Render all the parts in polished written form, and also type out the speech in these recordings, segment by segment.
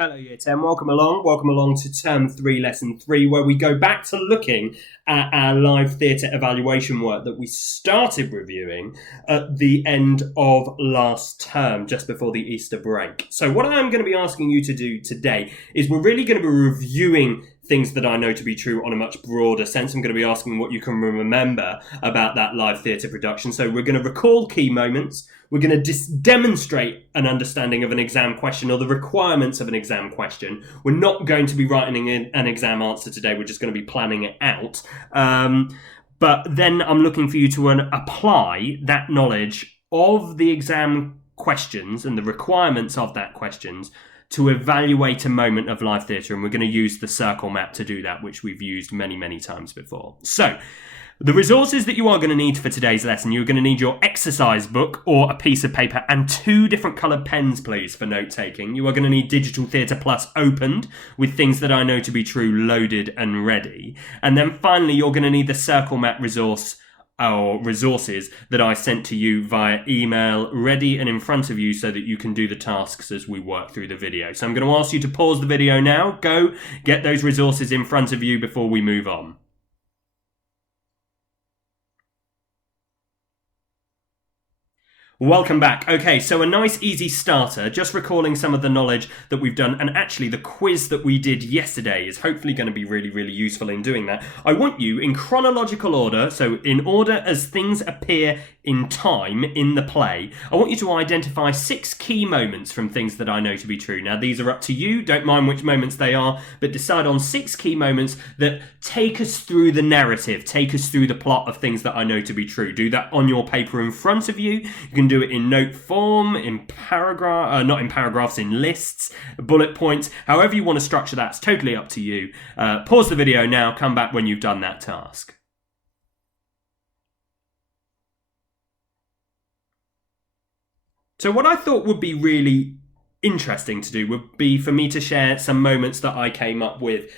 Hello Year 10, welcome along to Term 3, Lesson 3, where we go back to looking at our live theatre evaluation work that we started reviewing at the end of last term, just before the Easter break. So what I'm going to be asking you to do today is we're really going to be reviewing things that I know to be true on a much broader sense. I'm going to be asking what you can remember about that live theatre production. So we're going to recall key moments. We're going to demonstrate an understanding of an exam question or the requirements of an exam question. We're not going to be writing an exam answer today. We're just going to be planning it out. But then I'm looking for you to apply that knowledge of the exam questions and the requirements of that questions to evaluate a moment of live theatre, and we're going to use the circle map to do that, which we've used many, many times before. So, the resources that you are going to need for today's lesson, you're going to need your exercise book or a piece of paper and 2 different coloured pens, please, for note-taking. You are going to need Digital Theatre Plus opened with things that I know to be true loaded and ready. And then finally, you're going to need the circle map resource or resources that I sent to you via email ready and in front of you so that you can do the tasks as we work through the video. So I'm going to ask you to pause the video now, go get those resources in front of you before we move on. Welcome back. Okay, so a nice easy starter, just recalling some of the knowledge that we've done, and actually the quiz that we did yesterday is hopefully going to be really, really useful in doing that. I want you in chronological order, so in order as things appear in time in the play, I want you to identify 6 key moments from things that I know to be true. Now, these are up to you, don't mind which moments they are, but decide on 6 key moments that take us through the narrative, take us through the plot of things that I know to be true. Do that on your paper in front of you. You can do it in note form, in not in paragraphs, in lists, bullet points, however you want to structure that. It's totally up to you. Pause the video now, come back when you've done that task. So what I thought would be really interesting to do would be for me to share some moments that I came up with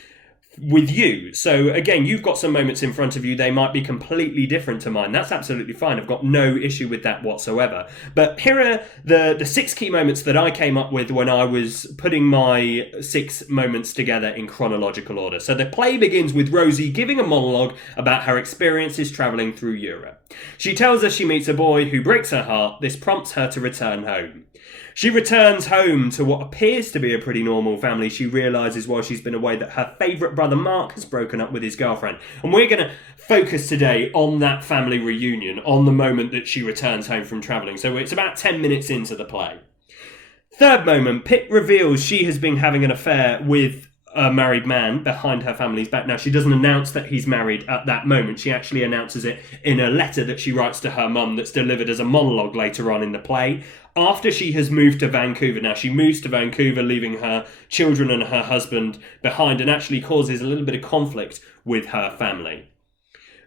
you. So again, you've got some moments in front of you. They might be completely different to mine. That's absolutely fine. I've got no issue with that whatsoever. But here are the 6 key moments that I came up with when I was putting my 6 moments together in chronological order. So the play begins with Rosie giving a monologue about her experiences travelling through Europe. She tells us she meets a boy who breaks her heart. This prompts her to return home. She returns home to what appears to be a pretty normal family. She realises while she's been away that her favourite brother Mark has broken up with his girlfriend. And we're going to focus today on that family reunion, on the moment that she returns home from travelling. So it's about 10 minutes into the play. Third moment, Pip reveals she has been having an affair with a married man behind her family's back. Now, she doesn't announce that he's married at that moment. She actually announces it in a letter that she writes to her mum that's delivered as a monologue later on in the play. After she has moved to Vancouver. Now, she moves to Vancouver, leaving her children and her husband behind, and actually causes a little bit of conflict with her family.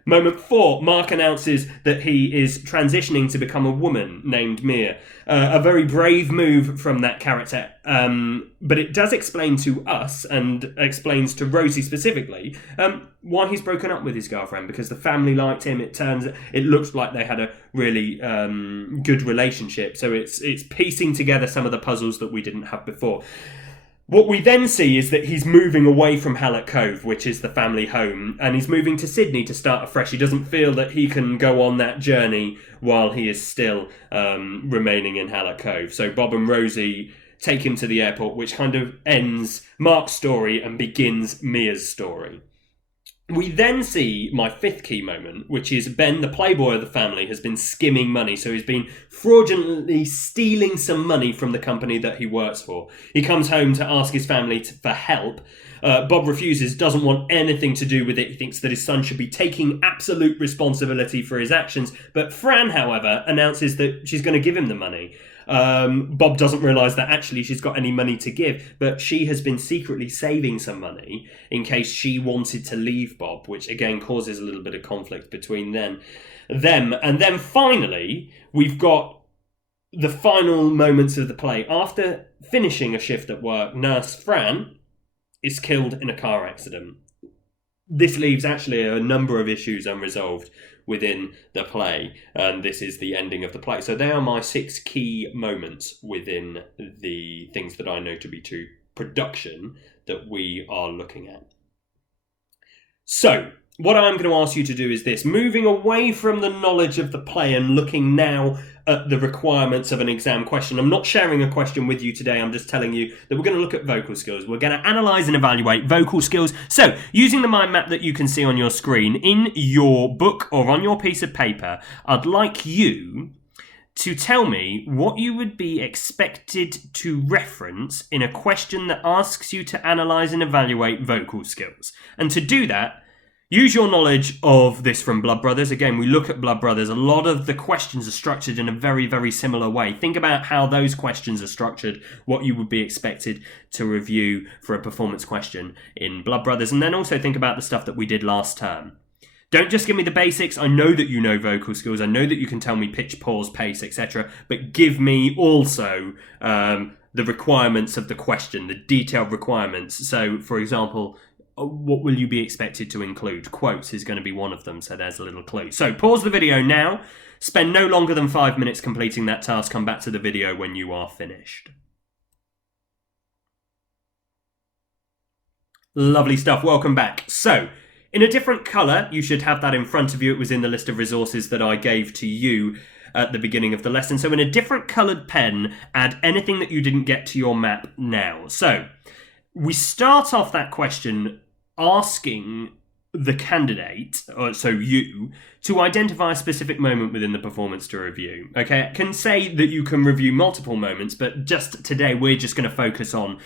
Moment 4, Mark announces that he is transitioning to become a woman named Mia. A very brave move from that character, but it does explain to us, and explains to Rosie specifically, why he's broken up with his girlfriend, because the family liked him. It looks like they had a really good relationship, so it's piecing together some of the puzzles that we didn't have before. What we then see is that he's moving away from Hallock Cove, which is the family home, and he's moving to Sydney to start afresh. He doesn't feel that he can go on that journey while he is still remaining in Hallock Cove. So Bob and Rosie take him to the airport, which kind of ends Mark's story and begins Mia's story. We then see my 5th key moment, which is Ben, the playboy of the family, has been skimming money. So he's been fraudulently stealing some money from the company that he works for. He comes home to ask his family for help. Bob refuses, doesn't want anything to do with it. He thinks that his son should be taking absolute responsibility for his actions. But Fran, however, announces that she's going to give him the money. Bob doesn't realise that actually she's got any money to give, but she has been secretly saving some money in case she wanted to leave Bob, which again causes a little bit of conflict between them. And then finally, we've got the final moments of the play. After finishing a shift at work, nurse Fran is killed in a car accident. This leaves actually a number of issues unresolved within the play, and this is the ending of the play. So they are my 6 key moments within the things that I know to be true production that we are looking at. So, what I'm going to ask you to do is this, moving away from the knowledge of the play and looking now at the requirements of an exam question. I'm not sharing a question with you today, I'm just telling you that we're going to look at vocal skills. We're going to analyse and evaluate vocal skills. So, using the mind map that you can see on your screen, in your book or on your piece of paper, I'd like you to tell me what you would be expected to reference in a question that asks you to analyse and evaluate vocal skills. And to do that, use your knowledge of this from Blood Brothers. Again, we look at Blood Brothers. A lot of the questions are structured in a very, very similar way. Think about how those questions are structured, what you would be expected to review for a performance question in Blood Brothers. And then also think about the stuff that we did last term. Don't just give me the basics. I know that you know vocal skills. I know that you can tell me pitch, pause, pace, etc. But give me also the requirements of the question, the detailed requirements. So, for example, what will you be expected to include? Quotes is going to be one of them, so there's a little clue. So pause the video now. Spend no longer than 5 minutes completing that task. Come back to the video when you are finished. Lovely stuff. Welcome back. So, in a different colour, you should have that in front of you. It was in the list of resources that I gave to you at the beginning of the lesson. So in a different coloured pen, add anything that you didn't get to your map now. So we start off that question asking the candidate, or so you, to identify a specific moment within the performance to review. Okay, I can say that you can review multiple moments, but just today we're just going to focus on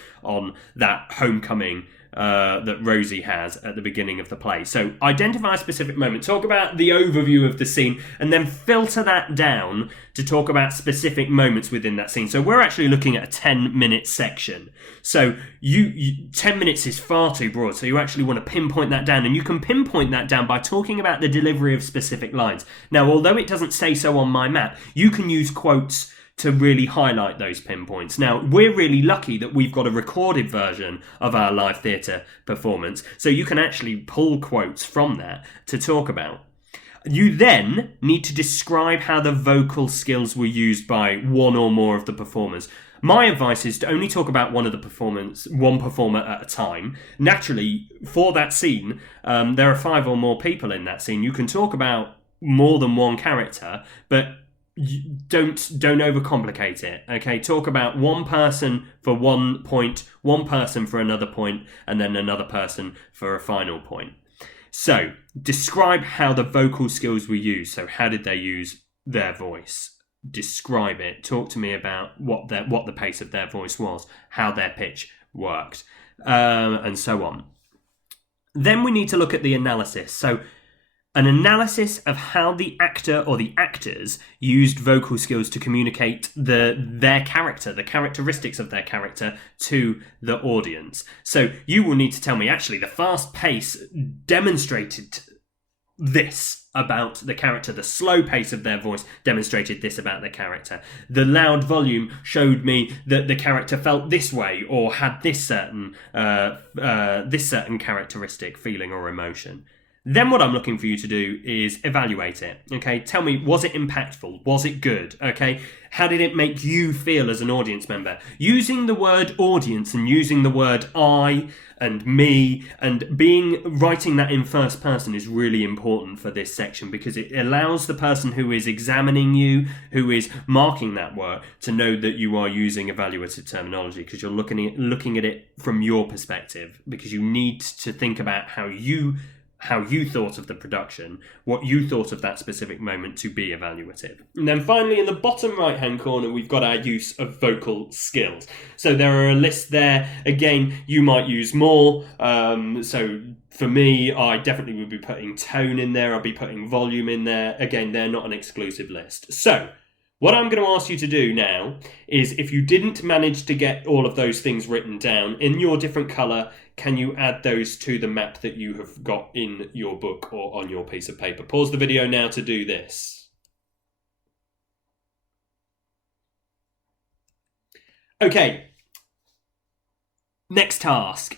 that homecoming that Rosie has at the beginning of the play. So identify a specific moment, talk about the overview of the scene, and then filter that down to talk about specific moments within that scene. So we're actually looking at a 10-minute section. So you 10 minutes is far too broad, so you actually want to pinpoint that down, and you can pinpoint that down by talking about the delivery of specific lines. Now, although it doesn't say so on my map, you can use quotes to really highlight those pinpoints. Now, we're really lucky that we've got a recorded version of our live theatre performance, so you can actually pull quotes from that to talk about. You then need to describe how the vocal skills were used by one or more of the performers. My advice is to only talk about one performer at a time. Naturally, for that scene, there are 5 or more people in that scene. You can talk about more than one character, but don't overcomplicate it. Okay, talk about one person for one point, one person for another point, and then another person for a final point. So describe how the vocal skills were used. So how did they use their voice? Describe it. Talk to me about what the pace of their voice was, how their pitch worked, and so on. Then we need to look at the analysis. So an analysis of how the actor or the actors used vocal skills to communicate their character, the characteristics of their character to the audience. So you will need to tell me, actually, the fast pace demonstrated this about the character. The slow pace of their voice demonstrated this about the character. The loud volume showed me that the character felt this way or had this certain characteristic, feeling or emotion. Then what I'm looking for you to do is evaluate it. Okay, tell me, was it impactful? Was it good? Okay, how did it make you feel as an audience member? Using the word audience and using the word I and me and writing that in first person is really important for this section, because it allows the person who is examining you, who is marking that work, to know that you are using evaluative terminology, because you're looking at it from your perspective, because you need to think about how you thought of the production, what you thought of that specific moment to be evaluative. And then finally, in the bottom right-hand corner, we've got our use of vocal skills. So there are a list there. Again, you might use more. So for me, I definitely would be putting tone in there. I'll be putting volume in there. Again, they're not an exclusive list. So what I'm going to ask you to do now is, if you didn't manage to get all of those things written down in your different colour, can you add those to the map that you have got in your book or on your piece of paper? Pause the video now to do this. Okay. Next task.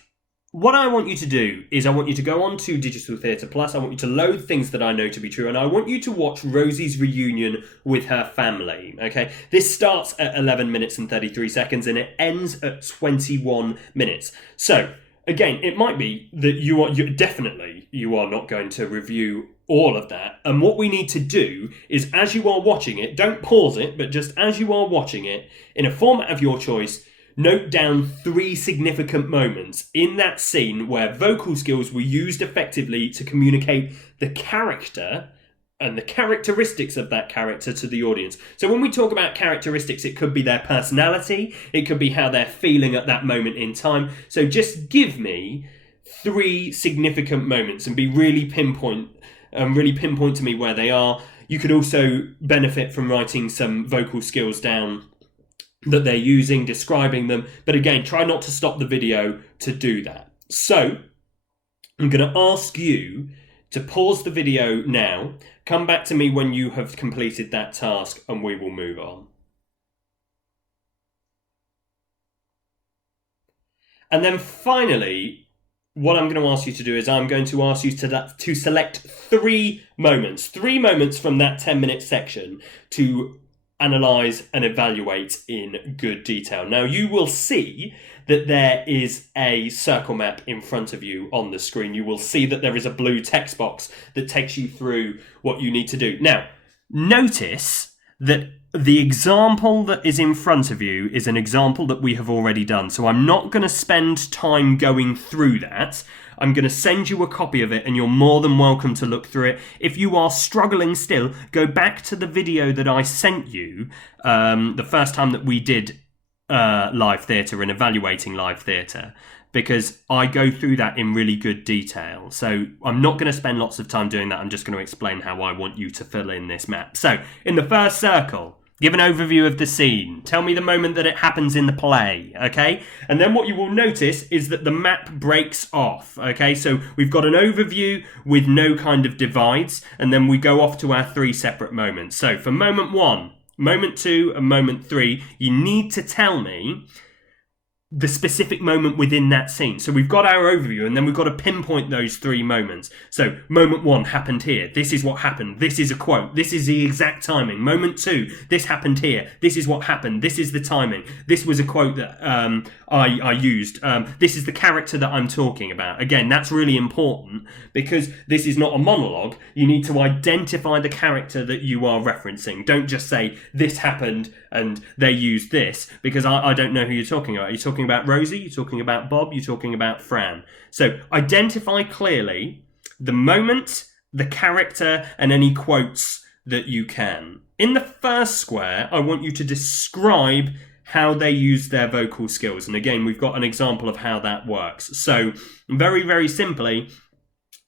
what I want you to do is I want you to go on to Digital Theatre Plus. I want you to load things that I know to be true, and I want you to watch Rosie's reunion with her family. Okay, this starts at 11 minutes and 33 seconds, and it ends at 21 minutes. So again, it might be that you are not going to review all of that. And what we need to do is, as you are watching it, don't pause it, but just as you are watching it, in a format of your choice, note down 3 significant moments in that scene where vocal skills were used effectively to communicate the character and the characteristics of that character to the audience. So when we talk about characteristics, it could be their personality, it could be how they're feeling at that moment in time. So just give me 3 significant moments and be really pinpoint to me where they are. You could also benefit from writing some vocal skills down that they're using, describing them. But again, try not to stop the video to do that. So I'm going to ask you to pause the video now, come back to me when you have completed that task, and we will move on. And then finally, what I'm going to ask you to do is I'm going to ask you to select 3 moments from that 10-minute section to analyse and evaluate in good detail. Now, you will see that there is a circle map in front of you on the screen. You will see that there is a blue text box that takes you through what you need to do. Now, notice that the example that is in front of you is an example that we have already done. So I'm not going to spend time going through that. I'm going to send you a copy of it, and you're more than welcome to look through it. If you are struggling still, go back to the video that I sent you the first time that we did live theatre and evaluating live theatre, because I go through that in really good detail. So I'm not going to spend lots of time doing that. I'm just going to explain how I want you to fill in this map. So in the first circle, give an overview of the scene. Tell me the moment that it happens in the play, okay? And then what you will notice is that the map breaks off, okay? So we've got an overview with no kind of divides, and then we go off to our 3 separate moments. So for moment 1, moment 2, and moment 3, you need to tell me the specific moment within that scene. So we've got our overview, and then we've got to pinpoint those 3 moments. So moment 1 happened here. This is what happened. This is a quote. This is the exact timing. Moment 2, this happened here. This is what happened. This is the timing. This was a quote that I used. This is the character that I'm talking about. Again, that's really important because this is not a monologue. You need to identify the character that you are referencing. Don't just say this happened and they used this, because I don't know who you're talking about. You're talking about Rosie, you're talking about Bob, you're talking about Fran. So identify clearly the moment, the character, and any quotes that you can. In the first square, I want you to describe how they use their vocal skills. And again, we've got an example of how that works. So very, very simply,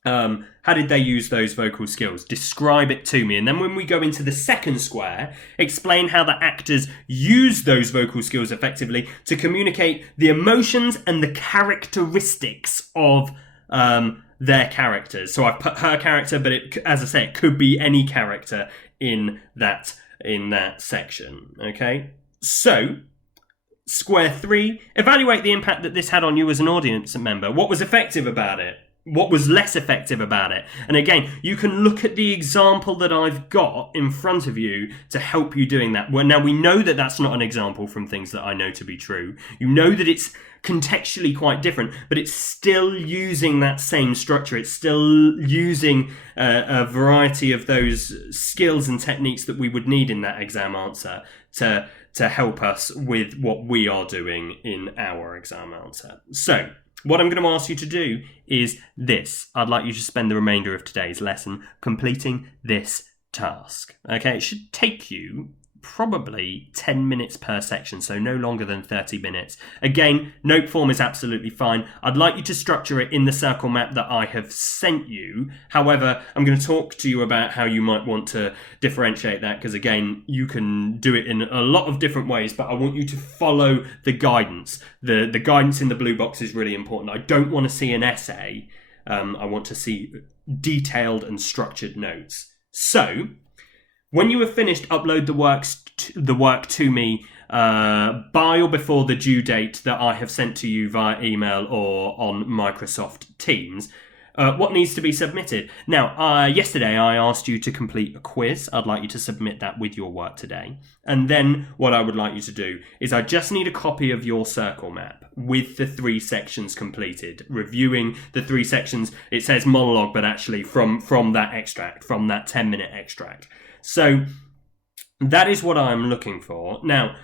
how did they use those vocal skills? Describe it to me. And then when we go into the second square, explain how the actors use those vocal skills effectively to communicate the emotions and the characteristics of their characters. So I've put her character, but as I say, it could be any character in that section. Okay, so square 3, evaluate the impact that this had on you as an audience member. What was effective about it? What was less effective about it? And again, you can look at the example that I've got in front of you to help you doing that. Well, now we know that that's not an example from things that I know to be true. You know that it's contextually quite different, but it's still using that same structure. It's still using a variety of those skills and techniques that we would need in that exam answer to help us with what we are doing in our exam answer. So what I'm going to ask you to do is this. I'd like you to spend the remainder of today's lesson completing this task. Okay, it should take you probably 10 minutes per section, so no longer than 30 minutes. Again, note form is absolutely fine. I'd like you to structure it in the circle map that I have sent you. However, I'm going to talk to you about how you might want to differentiate that, because again, you can do it in a lot of different ways, but I want you to follow the guidance. The guidance in the blue box is really important. I don't want to see an essay. I want to see detailed and structured notes. So when you have finished, upload the work to me by or before the due date that I have sent to you via email or on Microsoft Teams. What needs to be submitted? Now, yesterday I asked you to complete a quiz. I'd like you to submit that with your work today. And then what I would like you to do is I just need a copy of your circle map with the 3 sections completed. Reviewing the 3 sections, it says monologue, but actually from that extract, from that 10-minute extract. So that is what I'm looking for. Now,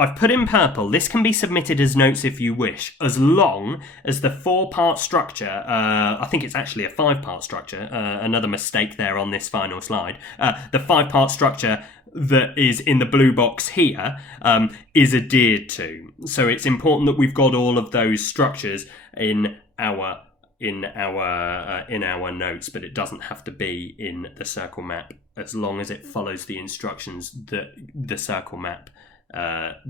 I've put in purple, this can be submitted as notes if you wish, as long as the 4-part structure, I think it's actually a 5-part structure, another mistake there on this final slide, the 5-part structure that is in the blue box here is adhered to. So it's important that we've got all of those structures in our notes, but it doesn't have to be in the circle map as long as it follows the instructions that the circle map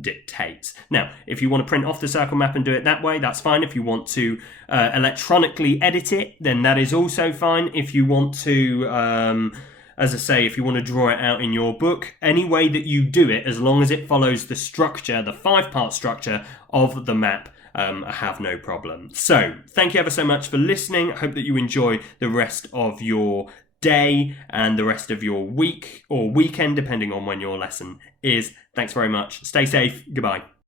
dictates. Now, if you want to print off the circle map and do it that way, that's fine. If you want to electronically edit it, then that is also fine. If you want to, as I say, if you want to draw it out in your book, any way that you do it, as long as it follows the structure, the 5-part structure of the map, I have no problem. So, thank you ever so much for listening. I hope that you enjoy the rest of your day and the rest of your week or weekend, depending on when your lesson is. Thanks very much. Stay safe. Goodbye.